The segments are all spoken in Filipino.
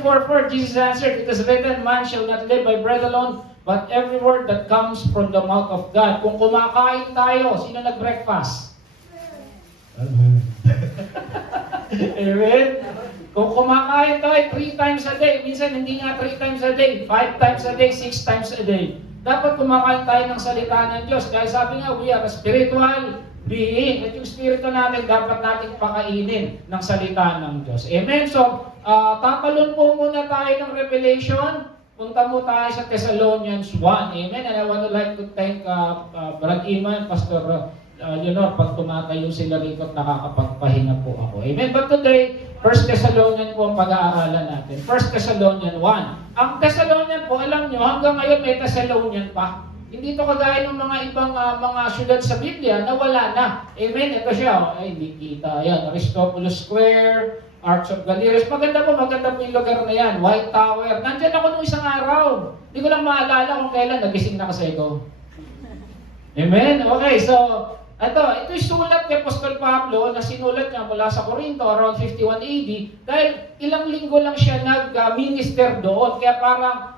4:4, Jesus answered, "It is written, man shall not live by bread alone, but every word that comes from the mouth of God." Kung kumakain tayo, sino nag-breakfast? Amen. Amen. Kung kumakain tayo 3 times a day, minsan hindi nga 3 times a day, 5 times a day, 6 times a day. Dapat kumakain tayo ng salita ng Diyos. Dahil sabi nga, we are a spiritual being. At yung spirito natin, dapat natin pakainin ng salita ng Diyos. Amen? So, tatalon po muna tayo ng Revelation. Punta mo tayo sa Thessalonians 1. Amen? And I want to like to thank Brad Iman, Pastor pag tumatayo sila rito at nakakapagpahinga po ako. Amen? But today, 1 Thessalonians po ang pag-aaralan natin. 1 Thessalonians 1. Ang Thessalonian po, alam nyo, hanggang ngayon may Thessalonian pa. Hindi ito kagaya ng mga ibang mga syudad sa Biblia na wala na. Amen? Ito siya. Ay, hindi kita. Yan, Aristopolis Square, Arch of Galerius. Maganda po yung lugar na yan. White Tower. Nandyan ako nung isang araw. Hindi ko lang maalala kung kailan nagising na kasi ko. Amen? Okay, so, ito yung sulat ni Apostol Pablo na sinulat niya mula sa Corinto around 51 AD dahil ilang linggo lang siya nag-minister doon. Kaya parang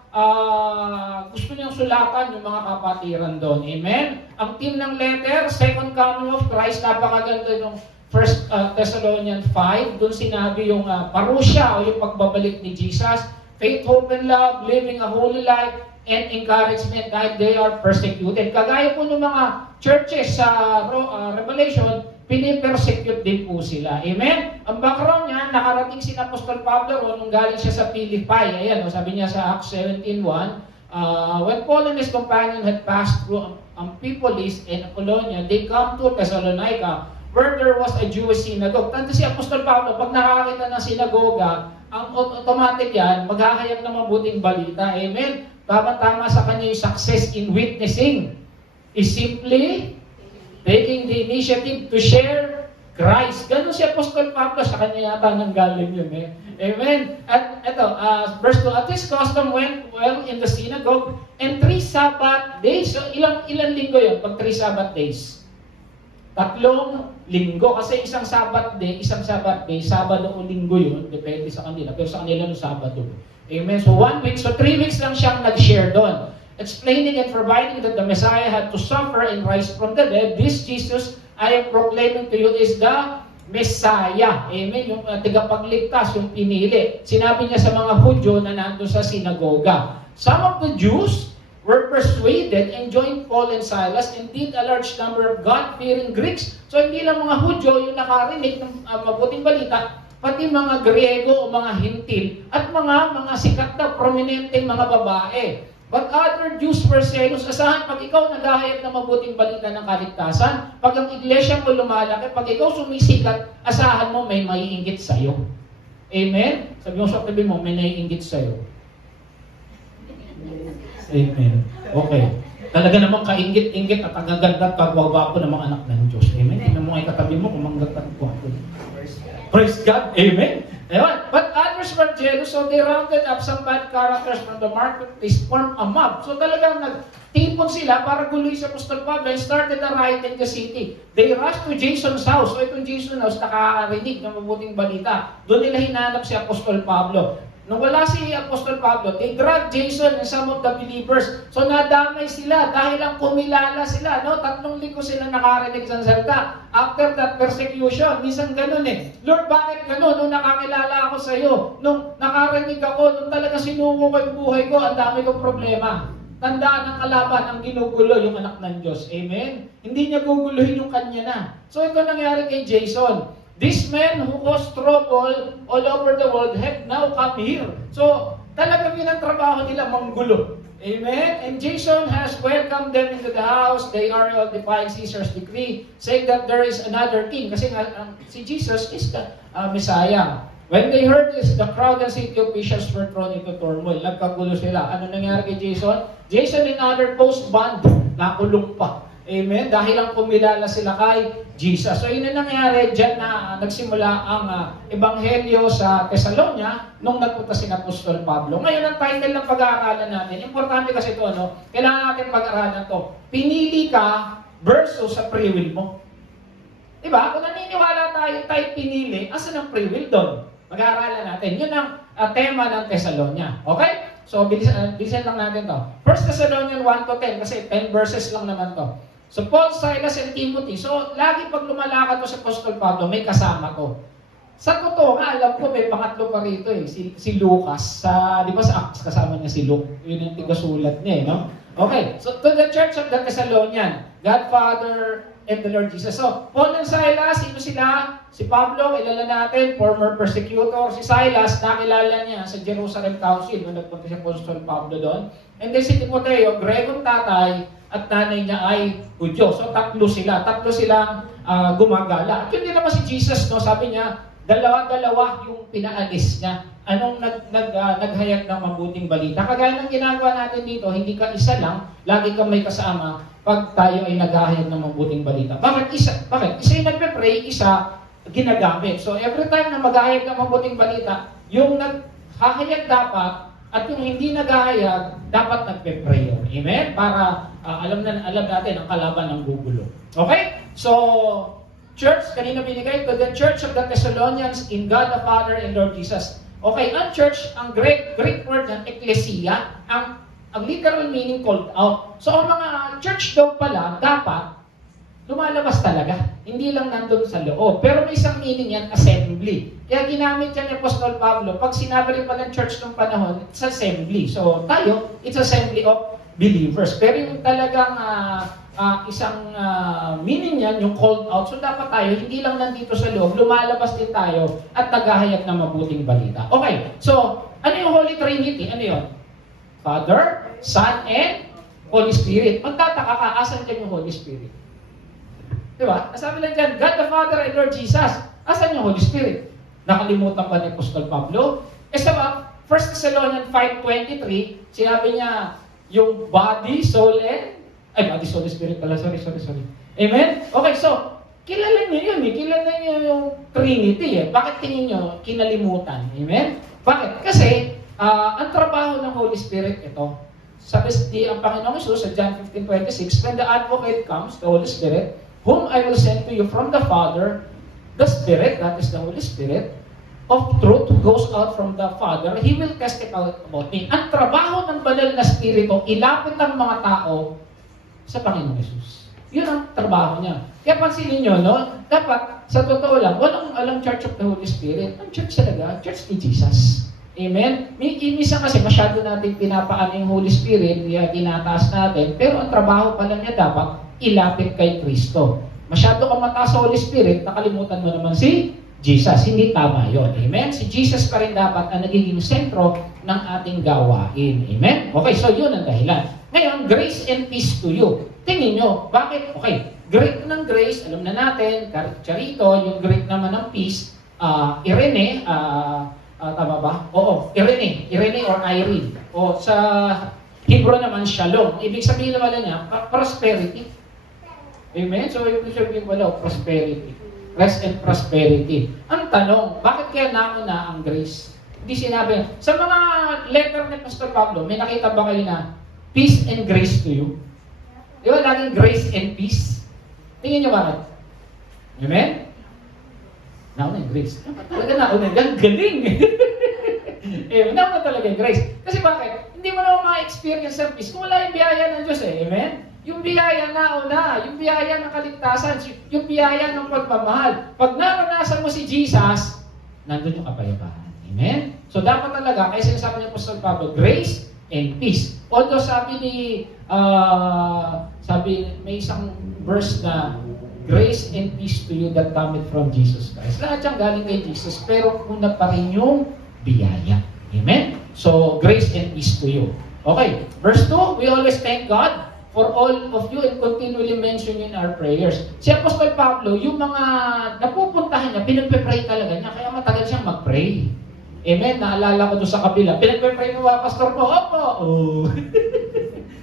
gusto niyang sulatan yung mga kapatiran doon. Amen? Ang theme ng letter, Second Coming of Christ, napakaganda yung 1 Thessalonians 5. Doon sinabi yung parusya o yung pagbabalik ni Jesus. Faith, hope, and love, living a holy life, and encouragement dahil they are persecuted. Kagaya po ng mga churches sa Revelation, pinipersecute din po sila. Amen? Ang background niya, nakarating si Apostol Pablo nung galing siya sa Philippi. Ayan, sabi niya sa Acts 17:1, when Paul and his companion had passed through Amphipolis and Apollonia, they come to Thessalonica, where there was a Jewish synagogue. Tanto si Apostol Pablo, pag nakakita ng sinagoga, ang automatic yan, maghahayag ng mabuting balita. Amen? Tama sa kanya yung success in witnessing is simply taking the initiative to share Christ. Ganun si Apostol Pablo, sa kanya yata nanggaling yun. Amen? At ito, verse 2, at this custom went well in the synagogue and 3 Sabbath days. So ilang linggo yun pag 3 Sabbath days? 3 linggo. Kasi isang Sabbath day, Sabado o linggo yun, depende sa kanila. Pero sa kanila no Sabado. Amen. So 1 week, so 3 weeks lang siyang nag-share doon. Explaining and providing that the Messiah had to suffer and rise from the dead. This Jesus I am proclaiming to you is the Messiah. Amen. Yung tagapagligtas, yung pinili. Sinabi niya sa mga Hudyo na nandun sa sinagoga. Some of the Jews were persuaded and joined Paul and Silas and did a large number of God-fearing Greeks. So hindi lang mga Hudyo yung nakarinig ng mabuting balita, pati mga Griego o mga Hintil at mga sikat na prominenteng mga babae. But other Jews were zealous. Asahan, pag ikaw naghahayag ng mabuting balita ng kaligtasan, pag ang iglesia mo lumalaki, pag ikaw sumisikat, asahan mo may maiinggit sa'yo. Amen? Sabi mo sa tabi mo, may naiinggit sa'yo. Amen. Okay. Talaga namang kainggit-inggit at ang gaganda at kagwawapo ng mga anak ng Diyos. Amen? Tingnan mo ay katabi mo kung manggat at gwapo. Praise God. Amen. Ayun. But others were jealous, so they rounded up some bad characters from the marketplace, formed a mob. So talagang nagtipon sila para guloy sa Apostol Pablo and started a riot in the city. They rushed to Jason's house. So itong Jason's house, nakakarinig ng mabuting balita. Doon nila hinanap si Apostol Pablo. Nung wala si Apostol Pablo, they dragged Jason and some of the believers. So nadamay sila dahil lang kumilala sila. 3 linggo sila nakarinig sa salita. After that persecution, minsan ganun Lord, bakit ganun? Nung nakakilala ako sa iyo, nung nakarinig ako, nung talaga sinuko ko yung buhay ko, ang dami kong problema. Tandaan ng kalaban ang ginugulo yung anak ng Diyos. Amen? Hindi niya guguluhin yung kanya na. So ito nangyari kay Jason. These men who caused trouble all over the world have now come here. So, talagang yun ang trabaho nila, manggulo. Amen? And Jason has welcomed them into the house. They are all defying Caesar's decree, saying that there is another king. Kasi si Jesus is the Messiah. When they heard this, the crowd and city officials were thrown into turmoil. Nagkagulo sila. Ano nangyari kay Jason? Jason and other post-band, nakulong pa. Amen? Dahil lang kumilala sila kay Jesus. So yun ang nangyari dyan na nagsimula ang ebanghelyo sa Thessalonia nung nagpunta si Apostol Pablo. Ngayon ang title ng pag-aaralan natin, importante kasi ito, kailangan natin pag-aaralan to. Pinili ka versus sa free will mo. Diba? Kung naniniwala tayo pinili, asan ang free will doon? Mag-aaralan natin. Yun ang tema ng Thessalonia. Okay? So, bilisan lang natin to. 1 Thessalonians 1 to 10, kasi 10 verses lang naman to. So, Paul, Silas, and Timothy. So, lagi pag lumalakad to sa Apostol Pablo, may kasama to. Sa totoo nga, alam ko may pangatlo pa rito eh, si Lucas. Di ba sa Acts kasama niya si Luke? Yun yung tigasulat niya eh, no? Okay, so to the church of the Thessalonian, God Father and the Lord Jesus. So, Paul and Silas, sino sila? Si Pablo, kilala natin, former persecutor. Si Silas, nakilala niya sa Jerusalem Council, nung nagpunta si Apostol Pablo doon. And then si Timoteo, Gregong tatay, at nanay niya ay Hudyo. So, tatlo silang gumagala. At yun din naman si Jesus, no? Sabi niya, dalawa-dalawa yung pinaalis niya. Anong naghayag ng mabuting balita? Kagaya ng ginagawa natin dito, hindi ka isa lang, lagi kang may kasama pag tayo ay naghahayag ng mabuting balita. Bakit isa? Isa yung nagpe-pray, isa ginagamit. So every time na maghahayag ng mabuting balita, yung naghahayag dapat at yung hindi naghahayag, dapat nagpe-pray. Amen? Para alam natin ang kalaban ng gugulo. Okay? So, church, kanina binigay to the church of the Thessalonians in God the Father and Lord Jesus. Okay, ang church, ang Greek word yan, ecclesia, ang literal meaning called out. So, ang mga church daw pala, dapat lumalabas talaga. Hindi lang nandun sa loob. Pero may isang meaning yan, assembly. Kaya ginamit yan ni Apostol Pablo. Pag sinabi rin pala ng church ng panahon, it's assembly. So, tayo, it's assembly of believers. Pero yung talagang isang meaning yan, yung called out. So dapat tayo, hindi lang nandito sa loob, lumalabas din tayo at tagahayag ng mabuting balita. Okay, so ano yung Holy Trinity? Ano yun? Father, Son, and Holy Spirit. Magtataka ka, asan dyan yung Holy Spirit? Diba? Sabi lang dyan, God the Father and Lord Jesus. Asan yung Holy Spirit? Nakalimutan ba ni Apostol Pablo? Sa 1 Thessalonians 5:23, sinabi niya, yung body, soul, and body, soul, spirit pala. Sorry. Amen? Okay, so, kilala niyo yun eh. Kilala niyo yung Trinity eh. Bakit tingin niyo kinalimutan? Amen? Bakit? Kasi, ang trabaho ng Holy Spirit ito. Sabi ang Panginoong Hesus sa John 15:26, when the Advocate comes, the Holy Spirit, whom I will send to you from the Father, the Spirit, that is the Holy Spirit, of truth who goes out from the Father, He will testify about me. Ang trabaho ng banal na Espiritu, ilapit ang mga tao sa Panginoong Hesus. Yun ang trabaho niya. Kaya pansinin nyo, no? Dapat, sa totoo lang, walang Church of the Holy Spirit. Ang church talaga, Church ni Jesus. Amen? Minsan kasi masyado natin pinapaan yung Holy Spirit, tinataas natin, pero ang trabaho pala niya dapat, ilapit kay Kristo. Masyado kang mataas sa Holy Spirit, nakalimutan mo naman si Jesus. Hindi tama yun. Amen? Si Jesus pa rin dapat ang nagiging sentro ng ating gawain. Amen? Okay, so yun ang dahilan. Ngayon, grace and peace to you. Tingin nyo, bakit? Okay, Greek ng grace, alam na natin, charito, yung Greek naman ng peace, Irene, tama ba? Oo, Irene or Irene. O sa Hebrew naman, Shalom. Ibig sabihin naman niya, prosperity. Amen? So, ibig sabihin wala, prosperity. Rest and prosperity. Ang tanong, bakit kaya nauna ang grace? Hindi sinabi. Sa mga letter ni Pastor Pablo, may nakita ba kayo na peace and grace to you? Di ba laging grace and peace? Tingin nyo bakit? Amen? Nauna yung grace. Talaga nauna. Ang galing! Nauna talaga yung grace. Kasi bakit? Hindi mo naman ma-experience ang peace kung wala yung biyaya ng Diyos eh. Amen? Yung biyaya nauna, yung biyaya ng kaligtasan, yung biyaya ng pagmamahal. Pag naranasan mo si Jesus, nandun yung kapayapaan. Amen? So dapat talaga, kaya sinasabi ni Apostol Pablo, grace and peace. Although sabi may isang verse na, grace and peace to you that cometh from Jesus Christ. Lahat siyang galing kay Jesus, pero una pa rin yung biyaya. Amen? So, grace and peace to you. Okay, verse 2, we always thank God for all of you and continually mention in our prayers. Si Apostol Pablo, yung mga napupuntahan niya, pinagpe-pray talaga niya, kaya matagal siyang mag-pray. Amen? Naalala ko doon sa kabila, pinagpe-pray mo ba, Pastor mo? Opo! Oh.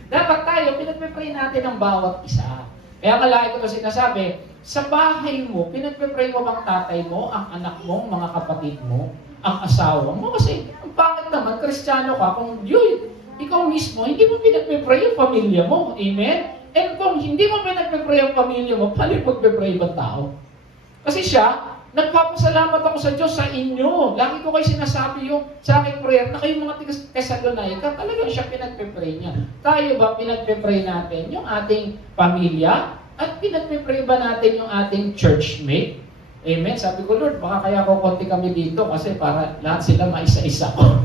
Dapat tayo, pinagpe-pray natin ang bawat isa. Kaya malaki ko ito sinasabi, sa bahay mo, pinagpe-pray mo bang tatay mo, ang anak mo, mga kapatid mo, ang asawa mo? Kasi, ang pangit naman, Kristiyano ka, kung ikaw mismo, hindi mo pinagpe-pray yung pamilya mo. Amen? And kung hindi mo pinagpe-pray yung pamilya mo, paano yung magpe-pray ibang tao? Kasi siya, Nagpapasalamat ako sa Diyos sa inyo. Lagi ko kayo sinasabi yung sa aking prayer na kayong mga Thessalonica, talagang siya pinagpe-pray niya. Tayo ba pinagpe-pray natin yung ating pamilya? At pinagpe-pray ba natin yung ating churchmate? Amen. Sabi ko, Lord, baka kaya ko konti kami dito kasi para lahat sila maisa-isa ko.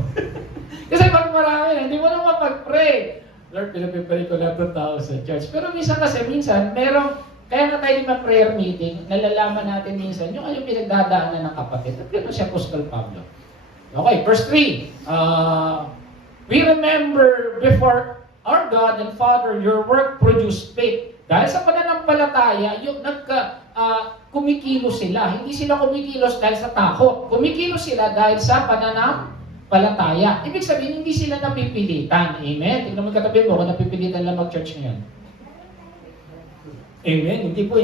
Kasi pag marami, hindi mo na mapag-pray. Lord, pinagpe-pray ko lahat ng tao sa church. Pero minsan, merong kaya nga tayo may prayer meeting, nalalaman natin minsan yung ano pinagdadaanan ng kapatid. At gano'n siya Apostol Pablo. Okay, verse 3. We remember before our God and Father, your work produced faith. Dahil sa pananampalataya, yung kumikilos sila. Hindi sila kumikilos dahil sa takot. Kumikilos sila dahil sa pananampalataya. Ibig sabihin, hindi sila napipilitan. Amen? Tingnan mo katabi mo kung napipilitan lang mag-church ngayon. Amen? Hindi po.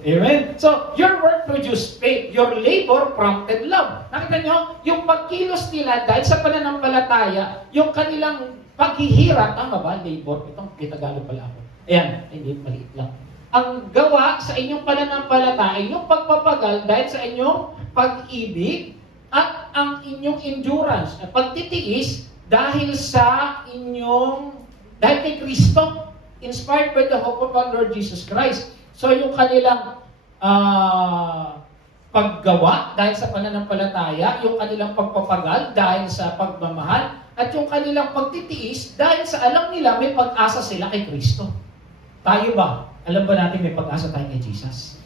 Amen? So, your work produced faith. Your labor prompted love. Nakita nyo? Yung pagkilos nila dahil sa pananampalataya, yung kanilang paghihirap, tama ba? Labor. Itong Tagalog pala ako. Ayan, hindi, maliit lang. Ang gawa sa inyong pananampalataya, yung pagpapagal dahil sa inyong pag-ibig at ang inyong endurance, pagtitiis dahil kay Kristo. Inspired by the hope of our Lord Jesus Christ. So yung kanilang paggawa dahil sa pananampalataya, yung kanilang pagpapagal dahil sa pagmamahal, at yung kanilang pagtitiis dahil sa alam nila may pag-asa sila kay Kristo. Tayo ba? Alam ba natin may pag-asa tayo kay Jesus?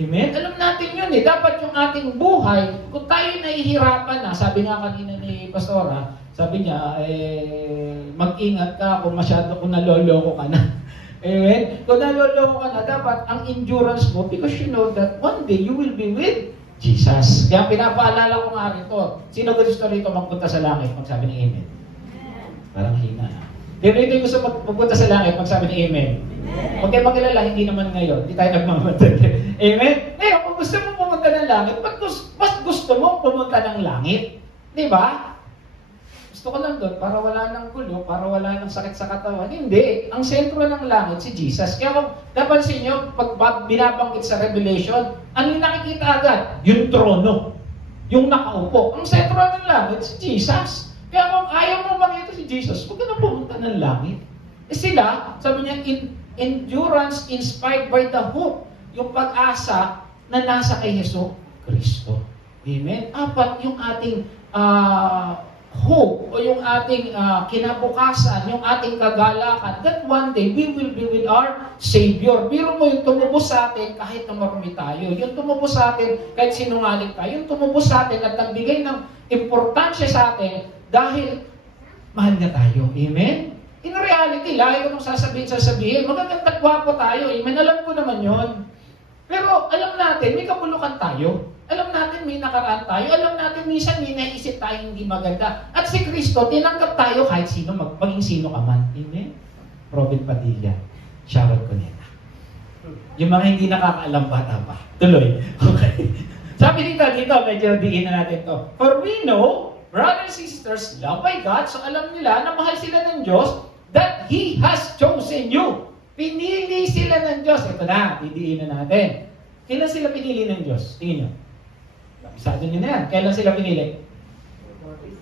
Amen? Alam natin yun eh. Dapat yung ating buhay, kung tayo nahihirapan na, sabi nga kanina ni Pastora, sabi niya, mag-ingat ka kung naloloko ka na. Amen? Kung naloloko ka na, dapat ang endurance mo, because you know that one day you will be with Jesus. Kaya pinapaalala ko nga rito, sino gusto rito magpunta sa langit? Magsabi ng Amen. Parang hina. Pero hindi gusto magpunta sa langit, magsabi ng Amen. Huwag kayo mag-alala, hindi naman ngayon. Hindi tayo nagmamatag. Amen? Ngayon, kung gusto mo pumunta ng langit, mas gusto mo pumunta ng langit. Di ba? Gusto ko lang doon, para wala ng gulo, para wala ng sakit sa katawan. Hindi. Ang sentro ng langit, si Jesus. Kaya kung napansin nyo, pag binabanggit sa Revelation, ano yung nakikita agad? Yung trono. Yung nakaupo. Ang sentro ng langit, si Jesus. Kaya kung ayaw mo makita si Jesus, huwag ka na pumunta ng langit. Sila, sabi niya, endurance inspired by the hope. Yung pag-asa na nasa kay Hesus Kristo. Amen? Apat, yung ating hope o yung ating kinabukasan, yung ating kagalakan, that one day we will be with our Savior. Biro mo yung tumubos sa atin kahit na marumi tayo. Yung tumubos sa atin kahit sinungaling tayo. Yung tumubos sa atin at nagbigay ng importansya sa atin dahil mahal niya tayo. Amen? In reality, lagi ko nung sasabihin, magagandang gwapo tayo. Amen? Alam ko naman yon. Pero alam natin, may kabulukan tayo. Alam natin may nakaraan tayo. Alam natin minsan may naisip tayo hindi maganda. At si Kristo, tinanggap tayo kahit sino, maging sino ka man. Amen? Robin Padilla, Sharon Cuneta. Yung mga hindi nakakaalam bata pa. Tuloy. Okay. Sabi dito, medyo diin na natin to. For we know, brothers and sisters, loved by God, so alam nila na mahal sila ng Diyos, that He has chosen you. Pinili sila ng Diyos. Ito na, didiin na natin. Kailan sila pinili ng Diyos? Tingin nyo. Sabi nyo na yan. Kailan sila pinili?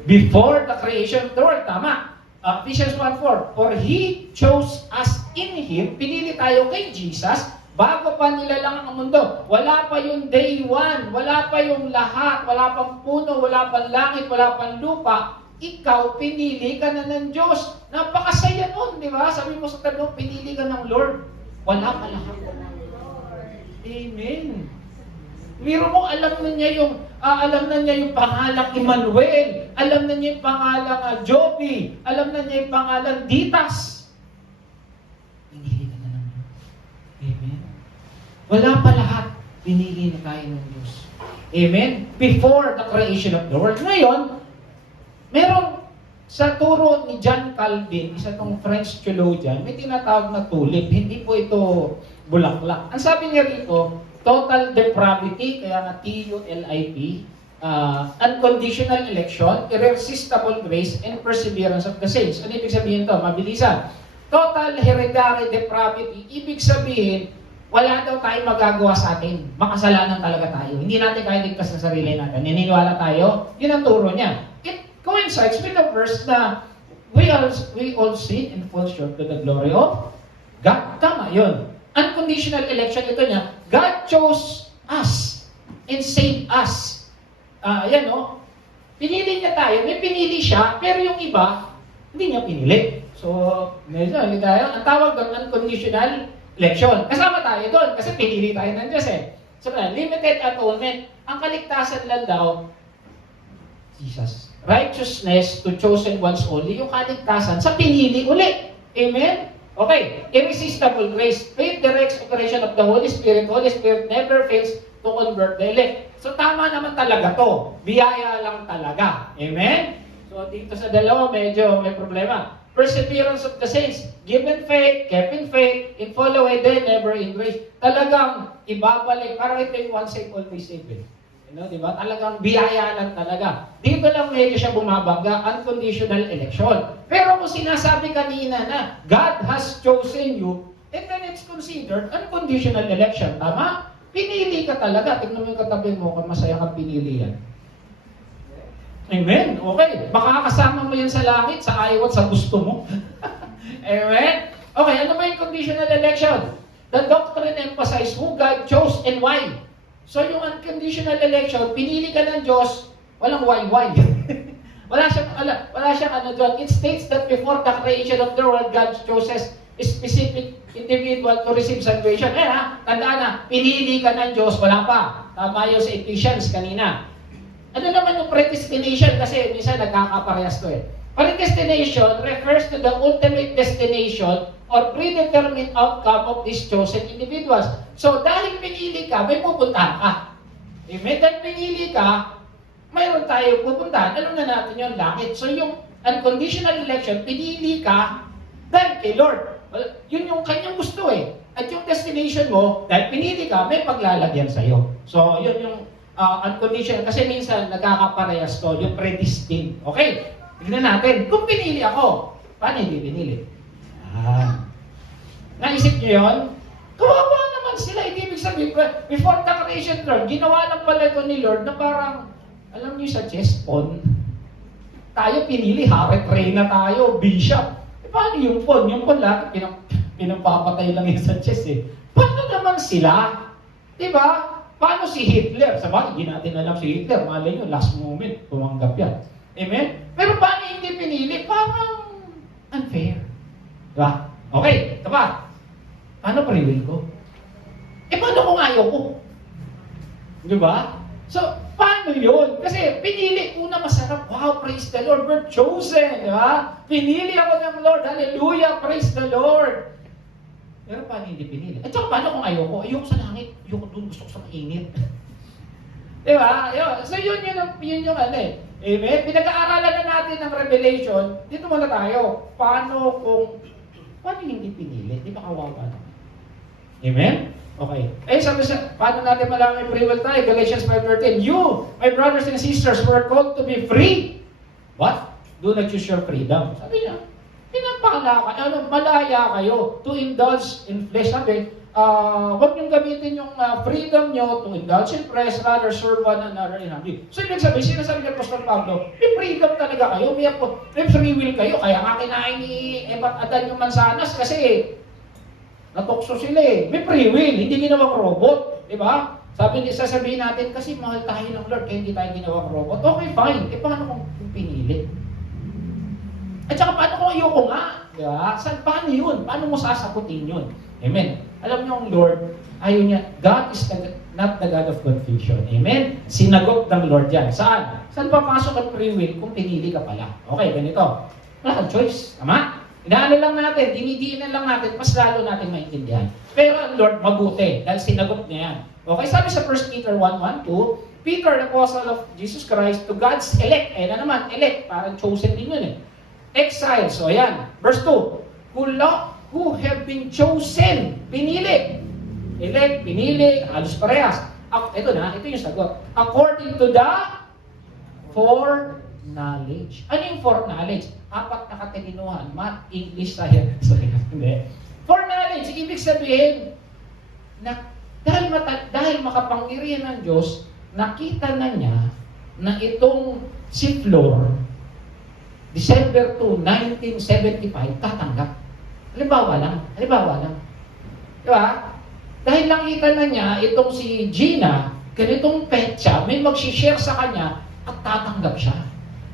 Before the creation of the world. Tama. Ephesians 1:4. For He chose us in Him. Pinili tayo kay Jesus bago pa nilalang ang mundo. Wala pa yung day one. Wala pa yung lahat. Wala pang puno. Wala pang langit. Wala pang lupa. Ikaw, pinili ka na ng Diyos. Napakasaya nun, di ba? Sabi mo sa tanong, pinili ka ng Lord. Wala pa lahat. Amen. Miro mo, alam na niya yung pangalang Emmanuel. Alam na niya yung pangalang Joby. Alam na niya yung pangalang Ditas. Pinili ka na ng Diyos. Amen. Wala pa lahat. Pinili na tayo ng Diyos. Amen. Before the creation of the world. Ngayon, meron sa turo ni John Calvin, isa tong French theologian, may tinatawag na tulip. Hindi po ito bulaklak. Ang sabi niya rito, total depravity, kaya nga T-U-L-I-P, unconditional election, irresistible grace, and perseverance of the saints. Ano ibig sabihin to? Mabilisan. Total hereditary depravity, ibig sabihin, wala daw tayong magagawa sa atin. Makasalanan talaga tayo. Hindi natin kaya ligtas sa sarili natin. Naniniwala tayo, yun ang turo niya. It coincides with the verse na we all sin and fall short to the glory of God. Tama yun. Unconditional election ito niya. God chose us and saved us. Yan o. Pinili niya tayo. May pinili siya, pero yung iba, hindi niya pinili. So, medyo, hindi tayo. Ang tawag doon, unconditional election. Kasama tayo doon kasi pinili tayo ng Diyos eh. So, limited atonement. Ang kaligtasan lang daw, Jesus. Righteousness to chosen ones only. Yung kaligtasan sa pinili uli. Amen? Okay. Irresistible grace. Faith directs operation of the Holy Spirit. Holy Spirit never fails to convert the elect. So, tama naman talaga to. Biyaya lang talaga. Amen? So, dito sa dalawa, medyo may problema. Perseverance of the saints, given faith, kept in faith, in follow away, then never in grace. Talagang ibabalik, parang ito yung once saved, always saved. Diba? Talagang biyaya lang talaga. Dito lang medyo siya bumabangga, unconditional election. Pero kung sinasabi kanina na God has chosen you, and then it's considered unconditional election. Tama? Pinili ka talaga. Tignan mo yung katabi mo kung masaya kang pinili yan. Amen? Okay. Makakasama mo yan sa langit, sa ayaw at sa gusto mo. Amen? Okay, ano ba yung conditional election? The doctrine emphasizes who God chose and why. So yung unconditional election, pinili ka ng Diyos, walang why. wala siyang ano doon. It states that before the creation of the world, God chooses a specific individual to receive salvation. Tandaan na, pinili ka ng Diyos, wala pa. Tama yun sa Ephesians kanina. Ano naman yung predestination? Kasi minsan nagkakaparehas to eh. Predestination refers to the ultimate destination or predetermined outcome of these chosen individuals. So dahil pinili ka, may pupuntahan ka. Amen? Dahil pinili ka, mayroon tayo pupuntahan. Ano na natin yung langit? So yung unconditional election, pinili ka dahil kay Lord. Well, yun yung kanyang gusto eh. At yung destination mo, dahil pinili ka, may paglalagyan sa'yo. So yun yung unconditional. Kasi minsan nagkakaparehas to, yung predestined. Okay? Tignan natin. Kung pinili ako, paano hindi pinili? Naisip nyo yun? Kawawa naman sila. Hindi ibig sabihin, before the creation, Lord, ginawa lang pala ito ni Lord na parang, alam niyo sa chess pawn, tayo pinili, Harry Reyna tayo, Bishop. Paano yung pawn? Yung pawn lang, pinampapatay lang yun sa chess eh. Paano naman sila? Diba? Paano si Hitler? Sabagay, hindi natin alam si Hitler. Malay nyo, last moment, tumanggap yan. Amen? Pero paano hindi pinili? Parang unfair. Diba? Okay, ito pa. Paano free will ko? Paano kung ayaw ko? Diba? So, paano yun? Kasi pinili, una masarap. Wow, praise the Lord, we're chosen. Diba? Pinili ako ng Lord. Hallelujah, praise the Lord. Pero paano hindi pinili? At saka paano kung ayoko? Ayoko sa langit. Ayoko doon. Gusto ko sa mainit. Diba? So yun yung ano eh. Amen? Pinag-aaralan na natin ng Revelation. Dito muna tayo. Paano hindi pinili? Di ba kawawa naman? Amen? Okay. Sabi paano natin malaman free will tayo? Galatians 5:13. You, my brothers and sisters, were called to be free. What? Do not choose your freedom. Sabi niya, malaya kayo to indulge in flesh. Sabi, huwag niyong gamitin yung freedom niyo to indulge in flesh, rather serve one another in humbly. So, ibig sabihin, sinasabi ni Apostol Pablo, may freedom talaga kayo, may free will kayo. Kaya nga kinain ni Eva at Adan yung mansanas kasi natukso sila eh. May free will, hindi ginawang robot. Diba? Sasabihin natin, kasi mahal tayo ng Lord, kaya hindi tayo ginawang robot. Okay, fine. Paano kung pinili? At saka paano kung ayoko nga? Diba? Paano yun? Paano mo sasagutin yun? Amen. Alam niyo ang Lord, ayaw niya, God is not the God of confusion. Amen? Sinagot ng Lord yan. Saan? Saan papasok ang free will kung pinili ka pala? Okay, ganito. Wala kang choice. Tama? Inaano lang natin, dinidiinan lang natin, mas lalo natin maintindihan. Pero ang Lord, mabuti, dahil sinagot niya yan. Okay, sabi sa 1 Peter 1:1-2, Peter, the apostle of Jesus Christ, to God's elect. Na naman, elect, parang chosen din yun eh. Exile. So ayan, verse 2. Who have been chosen. Pinili. Elect, pinili, halos parehas. Ito yung sagot. According to the foreknowledge. Ano yung foreknowledge? 4 na katalinuhan. Math, English, science. Hindi. Foreknowledge, ibig sabihin, na dahil makapangyarihan ng Diyos, nakita na niya na itong si Flor, December 2, 1975, tatanggap. Halimbawa lang. Di ba? Dahil nakita na niya itong si Gina, ganitong petsa, may mag-share sa kanya at tatanggap siya.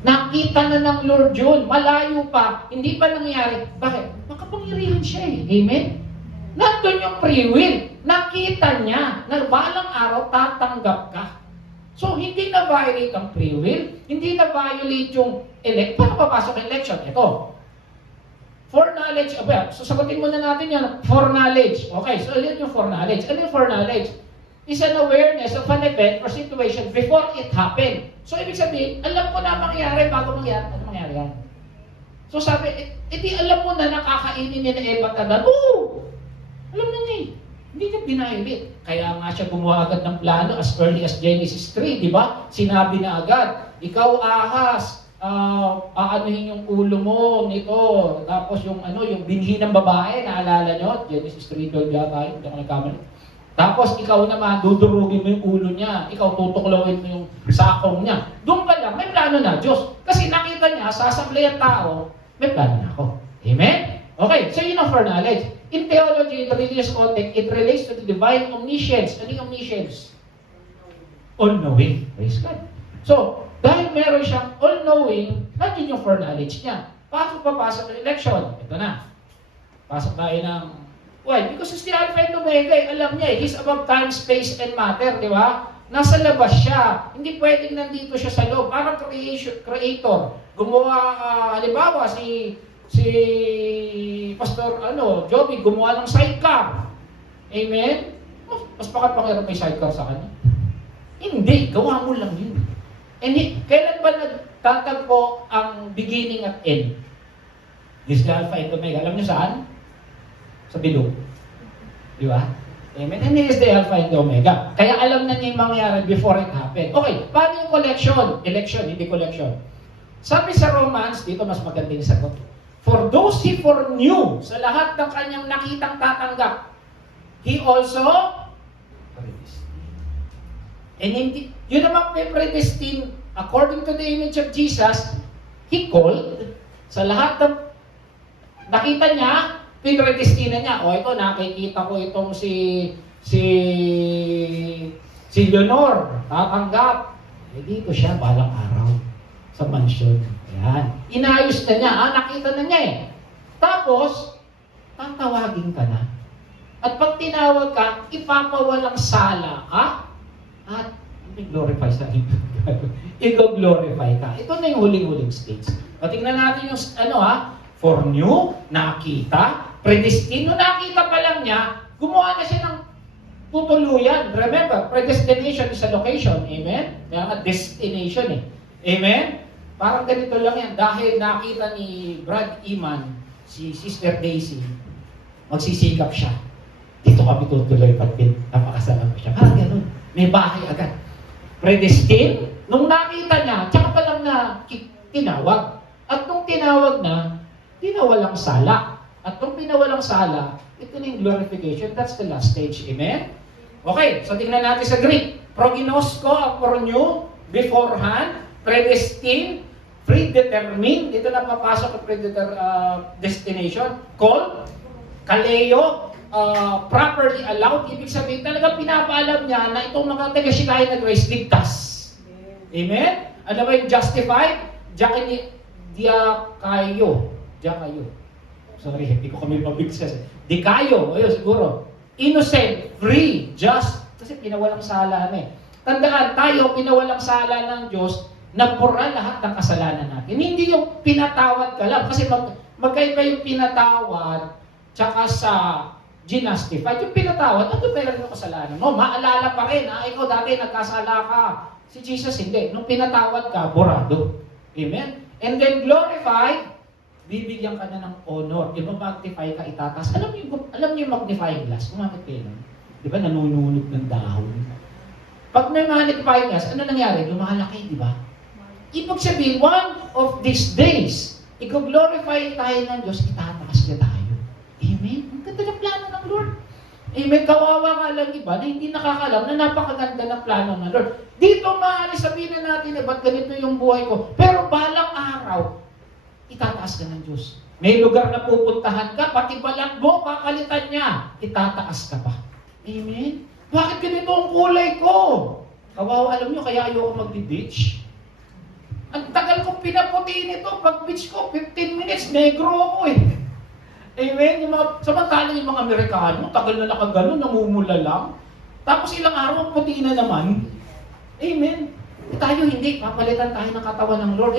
Nakita na ng Lord yun, malayo pa, hindi pa nangyari. Bakit? Makapangyarihan siya eh. Amen? Nandun yung free will. Nakita niya na balang araw tatanggap ka. So, hindi na-violate ang free will, hindi na-violate yung paano papasok ang election? Ito. Foreknowledge, sasagutin muna natin yan. Foreknowledge. Okay, so yun yung foreknowledge. Ano yung foreknowledge? Is an awareness of an event or situation before it happened. So, ibig sabihin, alam ko na mangyari bago mangyari. Ano mangyari yan? So, sabi, edi alam mo na nakakainin ni na Eva agad. Oo! Alam na niya eh. Hindi niya binahimik. Kaya nga siya gumawa agad ng plano as early as Genesis 3, di ba? Sinabi na agad, ikaw ahas, aanuhin yung ulo mo nito. Tapos yung binhi ng babae, naalala nyo? Genesis 3:12 yata yun, hindi ako nagkamali. Tapos ikaw naman, dudurugin mo yung ulo niya. Ikaw tutuklawin mo yung sakong niya. Doon pa lang, may plano na Diyos. Kasi nakita niya, sasablay ang tao, may plano na ako. Amen? Okay, so yun ang foreknowledge. In theology, in the religious context, it relates to the divine omniscience. Ano yung omniscience? All-knowing. Praise God. So, dahil meron siyang all-knowing, nandiyan yung foreknowledge niya. Papasok ng election. Ito na. Pasok tayo ng... Why? Because it's the Alpha and Omega. Alam niya, he's above time, space, and matter. Di ba? Nasa labas siya. Hindi pwedeng nandito siya sa loob. Parang creator. Gumawa, halimbawa, si Pastor Joby gumawa ng sidecar. Amen? Mas pakapakirap may sidecar sa kanya? Hindi, gawa mo lang yun. And kailan ba nagtatagpo ang beginning at end? This is the Alpha and Omega. Alam niyo saan? Sa bilog. Di ba? Amen? And this is the Alpha and Omega. Kaya alam na niya yung mangyari before it happened. Okay, paano yung collection? Election, hindi collection. Sabi sa Romans, dito mas magandang sagot. For those he foreknew, sa lahat ng kanyang nakitang tatanggap, he also predestined. And hindi, yun naman predestined, according to the image of Jesus, he called, sa lahat ng nakita niya, pinredestina niya. O ito, nakikita ko itong si Leonor, tatanggap. Eh dito siya balang araw, sa mansyon. Yan. Inayos na niya, nakita na niya eh. Tapos, tatawagin ka na. At pag tinawag ka, ipapawalang sala ka at i-glorify sa iyo. I-glorify ka. Ito na yung huling-huling stage. Tingnan natin yung foreknew, nakita, predestino, nakita pa lang niya, gumawa na siya ng tutuluyan. Remember, predestination is a location. Amen? Kaya destination eh. Amen? Parang ganito lang yan. Dahil nakita ni Brad Iman, si Sister Daisy, magsisikap siya. Dito kami tutuloy pag napakasalan ko siya. Parang ganun. May bahay agad. Predestined, nung nakita niya, tsaka pa lang na tinawag. At nung tinawag na, pinawalang sala. At nung pinawalang sala, ito na yung glorification. That's the last stage. Amen? Okay, so tingnan natin sa Greek. Proginosko, foreknew, beforehand, predestined, predetermined, dito na papasok ang destination, called, kaleo, properly allowed, ibig sabihin talaga pinapaalam niya na itong mga taga-Shikaya na grace, ligtas. Amen? Ano ba yung justified? Diakayo. Sorry, hindi ko kami mabigkas. Dikayo, ayun siguro. Innocent, free, just, kasi pinawalang sala na eh. Tandaan, tayo, pinawalang sala ng Diyos, nagpura lahat ng kasalanan natin. Hindi yung pinatawad ka lang. Kasi magkaiba yung pinatawad tsaka sa ginustified. Yung pinatawad, ano pa rin yung kasalanan? No, maalala pa rin. Ikaw dati nagkasala ka. Si Jesus hindi. Nung pinatawad ka, borado. Amen? And then glorified, bibigyan ka na ng honor. Di ba magnify ka, itatas? Alam niyo yung magnifying glass? Kumamit kayo nun? Di ba nanununog ng dahon? Pag may magnifying glass, ano nangyari? Lumalaki, di ba? Ibig sabihin, one of these days, i-glorify tayo ng Diyos, itatakas niya tayo. Amen? Ang ganda ng plano ng Lord. May kawawa nga lang iba na hindi nakakalam na napakaganda ng plano ng Lord. Dito maaari sabihin na natin, ba't ganito yung buhay ko? Pero balang araw, itataas ka ng Diyos. May lugar na pupuntahan ka, pati balat mo, kakalitan niya, itataas ka pa. Amen? Bakit ganito ang kulay ko? Kawawa, alam nyo, kaya ayoko mag-beach. Ang tagal kong pinaputi nito, pag-beach ko, 15 minutes, negro ako eh. Amen? Samantala yung mga Amerikano, tagal na nakagano, namumula lang. Tapos ilang araw, puti na naman. Amen? Tayo hindi, papalitan tayo ng katawan ng Lord.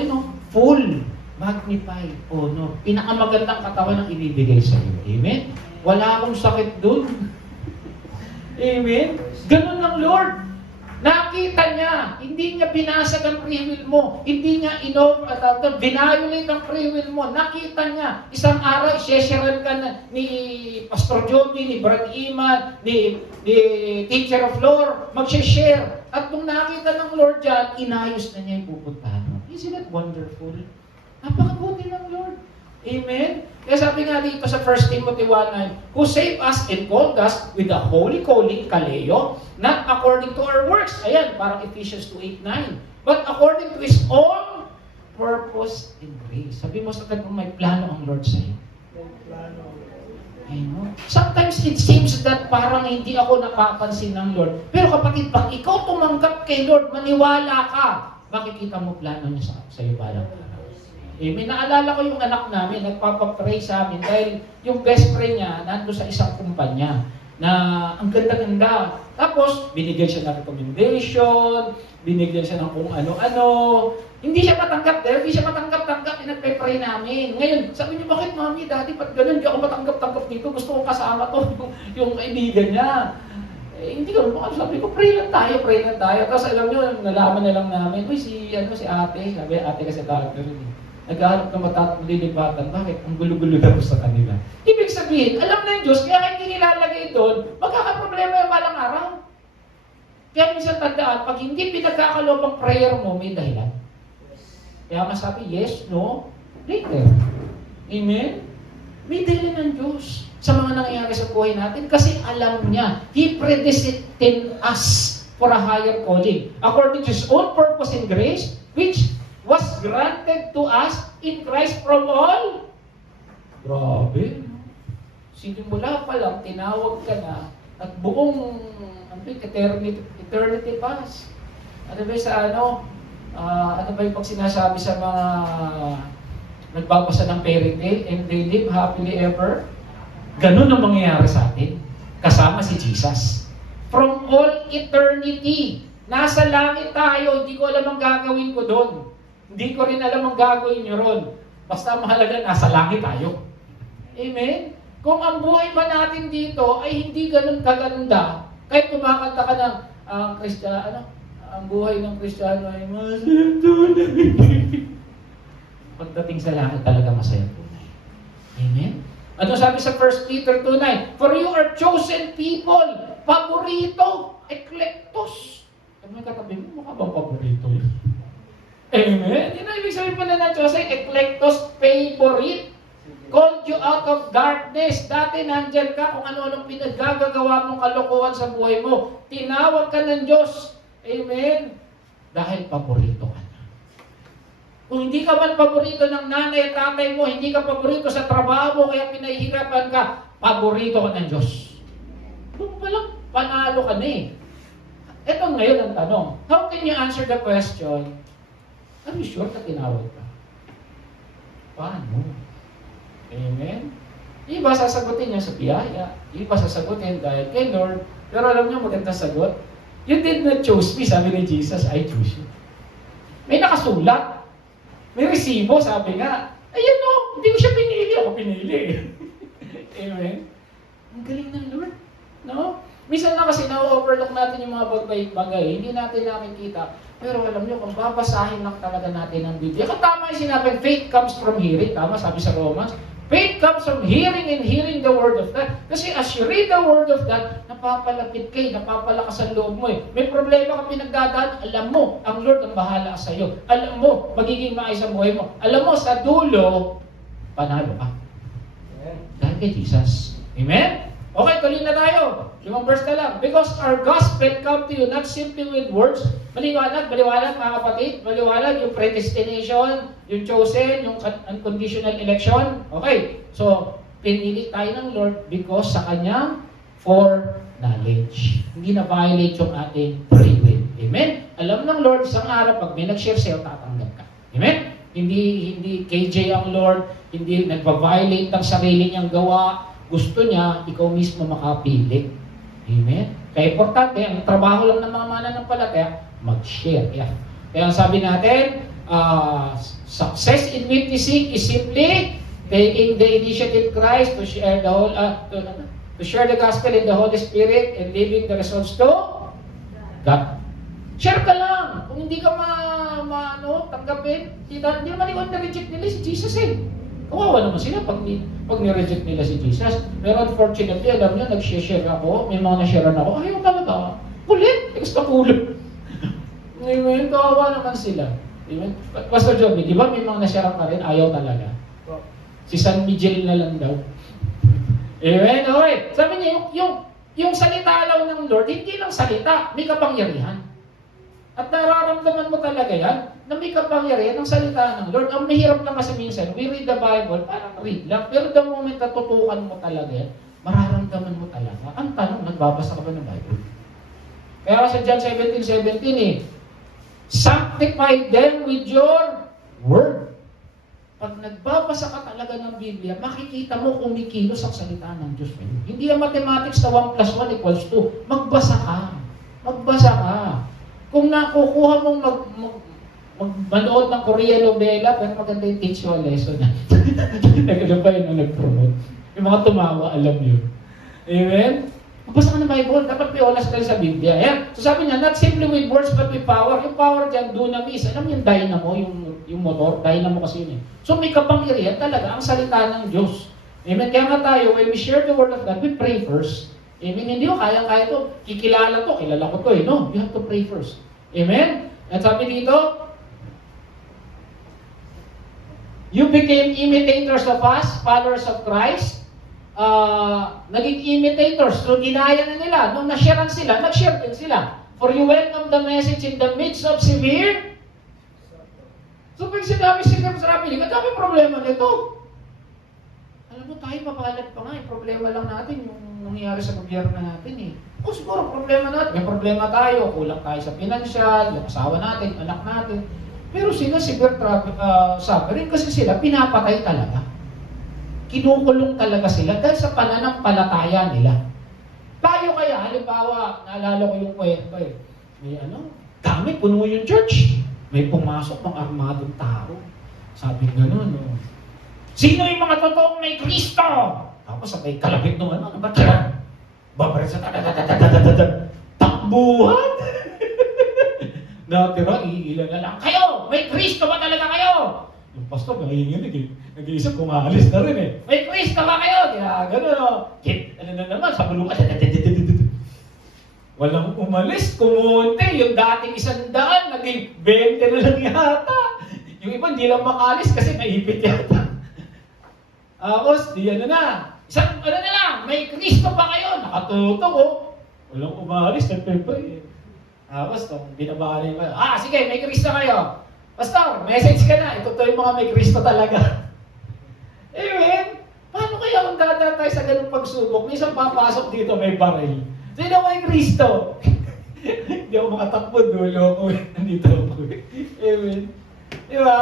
Full, magnified, honor. Pinakamagandang katawan ang ibibigay sa iyo. Amen? Wala akong sakit dun. Amen? Ganun ng Lord. Nakita niya, hindi niya binasag ang free will mo, hindi niya violate ang free will mo. Nakita niya, isang araw, i-sharean ka na ni Pastor Joby, ni Brad Iman, ni Teacher of Lore, mag-share. At nung nakita ng Lord dyan, inayos na niya yung pupuntahan mo. Isn't that wonderful? Napakabuti ng Lord. Amen? Kaya sabi nga dito sa 1 Timothy 1:9, who saved us and called us with a holy calling, kaleo, not according to our works. Ayan, parang Ephesians 2:8-9. But according to His own purpose and grace. Sabi mo sa kanila, may plano ang Lord sa iyo. Amen. Sometimes it seems that parang hindi ako napapansin ng Lord. Pero kapatid, pag ikaw tumanggap kay Lord, maniwala ka, makikita mo plano niya sa iyo balang araw. May naalala ko yung anak namin, nagpapapray sa amin dahil yung best friend niya nandun sa isang kumpanya na ang ganda-ganda. Tapos, binigyan siya ng recommendation, binigyan siya ng kung ano-ano. Hindi siya matanggap dahil hindi siya matanggap-tanggap, pinagpe-pray namin. Ngayon, sabi niya, bakit mami, daddy, ba't ganun? Hindi ako matanggap-tanggap dito, gusto ko kasama to, yung kaibigan niya. Hindi ko naman, sabi ko, pray lang tayo. Tapos alam niyo, nalaman na lang namin, uy, si ate, sabi, ate kasi character rin. Nag-aarap ng matatulilibatan. Bakit? Ang gulo-gulo daw sa kanila. Ibig sabihin, alam na yung Diyos, kaya hindi nilalagay doon, magkakaproblema yung malang araw. Kaya minsan tandaan, pag hindi pinagkakaloob ang prayer mo, may dahilan. Kaya masabi, yes, no, later. Amen? May dahilan ng Diyos sa mga nangyayari sa buhay natin kasi alam niya, He predestined us for a higher calling. According to His own purpose and grace, which was granted to us in Christ from all. Grabe. Sinimula pa lang, tinawag ka na, at buong eternity pass. Ano ba ano ba yung pag sinasabi sa mga nagbabasa ng fairy tale, and they live happily ever? Ganun ang mangyayari sa atin. Kasama si Jesus. From all eternity. Nasa langit tayo, hindi ko alam ang gagawin ko doon. Hindi ko rin alam ang gagawin nyo ron. Basta mahalaga, nasa langit tayo. Amen? Kung ang buhay ba natin dito ay hindi ganun kaganda, kahit kumakanta ka ng ang buhay ng Kristiyano ay masaya tunay. Pagdating sa langit talaga masaya tunay. Amen? Ano sabi sa 1 Peter 2:9? For you are chosen people, paborito, eklektos. Kung may katabi mo, mukha bang paborito yun? Amen? Yun ang ibig sabihin pala ng Diyos ay eklektos, favorite. Called you out of darkness. Dati nandyan ka kung ano-anong pinaggagawa mong kalokohan sa buhay mo. Tinawag ka ng Diyos. Amen? Dahil paborito ka na. Kung hindi ka man paborito ng nanay at tatay mo, hindi ka paborito sa trabaho mo, kaya pinahihirapan ka, paborito ka ng Diyos. Kung palang panalo ka na eh. Ito ngayon ang tanong. How can you answer the question? Are you sure na tinawag ka? Paano? Amen? Iba sasagutin niya sa biyaya. Iba sasagutin dahil kay Lord. Pero alam niyo magandang sagot? You did not choose me, sabi ni Jesus, I choose you. May nakasulat. May resibo, sabi nga. Ayan o, hindi ko siya pinili. Ako pinili. Amen? Ang galing ng Lord. No? Minsan na kasi na-overlook natin yung mga bagay. Hindi natin nakikita. Pero alam niyo, kung babasahin lang talaga natin ang Biblia. Kung tama yung sinabi, faith comes from hearing. Tama, sabi sa Romans. Faith comes from hearing and hearing the Word of God. Kasi as you read the Word of God, napapalapit kayo, napapalakas ang loob mo eh. May problema ka pinagdadaan, alam mo, ang Lord ang bahala sa iyo. Alam mo, magiging maayos ang buhay mo. Alam mo, sa dulo, panalo ka. Dahil kay Jesus. Amen? Okay, tuloy na tayo. 5 verse na lang. Because our gospel come to you not simply with words. Maliwanag mga kapatid. Maliwanag yung predestination, yung chosen, yung unconditional election. Okay, so pinili tayo ng Lord because sa Kanyang foreknowledge. Hindi na violate yung ating free will. Amen? Alam ng Lord, isang araw, pag may nag-share sa'yo, tatanggap ka. Amen? Hindi KJ ang Lord, hindi nagpa-violate ng sarili niyang gawa. Gusto niya, ikaw mismo makapili. Amen? Kaya importante, ang trabaho lang ng mga mananampalataya, mag-share. Yeah. Kaya ang sabi natin, success in witnessing is simply taking the initiative Christ to share the whole, to share the gospel in the Holy Spirit and leaving the results to God. Share ka lang. Kung hindi ka tanggapin, hindi naman ikaw na-reject nila si Jesus eh. Kawawa naman sila pag ni-reject nila si Jesus. Pero unfortunately, alam nyo, nag-share ako, may mga na-sharean ako, ayaw talaga. Kulit, extra kulit. Amen, kawawa naman sila. Amen. Pastor Joby, di ba may mga na-sharean ka rin, ayaw talaga. Si San Miguel na lang daw. Amen, okay. Sabi niya, yung salita lang ng Lord, hindi lang salita, may kapangyarihan. At nararamdaman mo talaga yan, na may kapangyarihan ng salita ng Lord. Ang mahirap lang kasi minsan, we read the Bible, parang read lang. Pero the moment na tutukan mo talaga yan, mararamdaman mo talaga. Ang tanong, nagbabasa ka ba ng Bible? Kaya sa John 17:17 sanctify them with your word. Pag nagbabasa ka talaga ng Biblia, makikita mo kung kumikilos ang salita ng Diyos. Hindi ang mathematics na 1 + 1 = 2. Magbasa ka. Magbasa ka. Kung nakukuha mong manood ng Korean novela, pero maganda yung teach you a lesson. Nagano pa yun nag-promote. Yung mga tumawa, alam yun. Amen? Magbasa ka ng Bible, dapat may oras tayo sa Biblia. Ayan. So sabi niya, not simply with words, but with power. Yung power dyan, dunamis. Alam yung dynamo, yung motor, dynamo kasi yun eh. So may kapangyarihan talaga ang salita ng Diyos. Amen? Kaya nga tayo, when we share the Word of God, we pray first. Amen? Hindi ko kaya to. Kikilala to. Kilala ko to eh. No, you have to pray first. Amen? At sabi dito, you became imitators of us, followers of Christ. Naging imitators. So, ginaya na nila. Nung na-sharean sila, nag-share din sila. For you welcome the message in the midst of severe. So, pag sinabi severe sa rapid, madami problema nito. Alam mo, tayo mapalad pa nga. Yung problema lang natin, yung nangyayari sa gobyerno natin eh. O siguro, problema natin. May problema tayo. Kulang tayo sa financial, yung asawa natin, anak natin. Pero sila severe suffering kasi sila pinapatay talaga. Kinukulong talaga sila dahil sa pananampalataya nila. Tayo kaya, halimbawa, naalala ko yung kwento eh. May dami, puno yung church. May pumasok ng armadong tao. Sabi gano'n, no? Sino yung mga totoong may Kristo? Tapos sabay kalapit nung ano ba tira? Babarit sa takbuhan. Natira, iilan na lang. Kayo! May Kristo ba talaga kayo? Yung pastor, nanginginig eh. Nag-iisip, kumahalis na rin eh. May Kristo ba kayo? Kaya gano'n o. Ano na naman, sa bulungan. Walang umalis, kumunti. Yung dating 100, naging 20 na lang yata. Yung iba, hindi lang makalis kasi naipit yata. Tapos, di na. Isang, na lang, may Kristo ba kayo? Nakatutok o. Walang umalis, nagpipray eh. Tapos, binabaan yung sige, may Kristo kayo. Pastor, message ka na. Ito yung mga may Kristo talaga. Amen? Paano kaya kung dadaan tayo sa ganung pagsubok? May isang papasok dito, may baril. Sino may Kristo? Hindi ako makatakbo, dulo ako. Nandito ako. Amen? Di ba?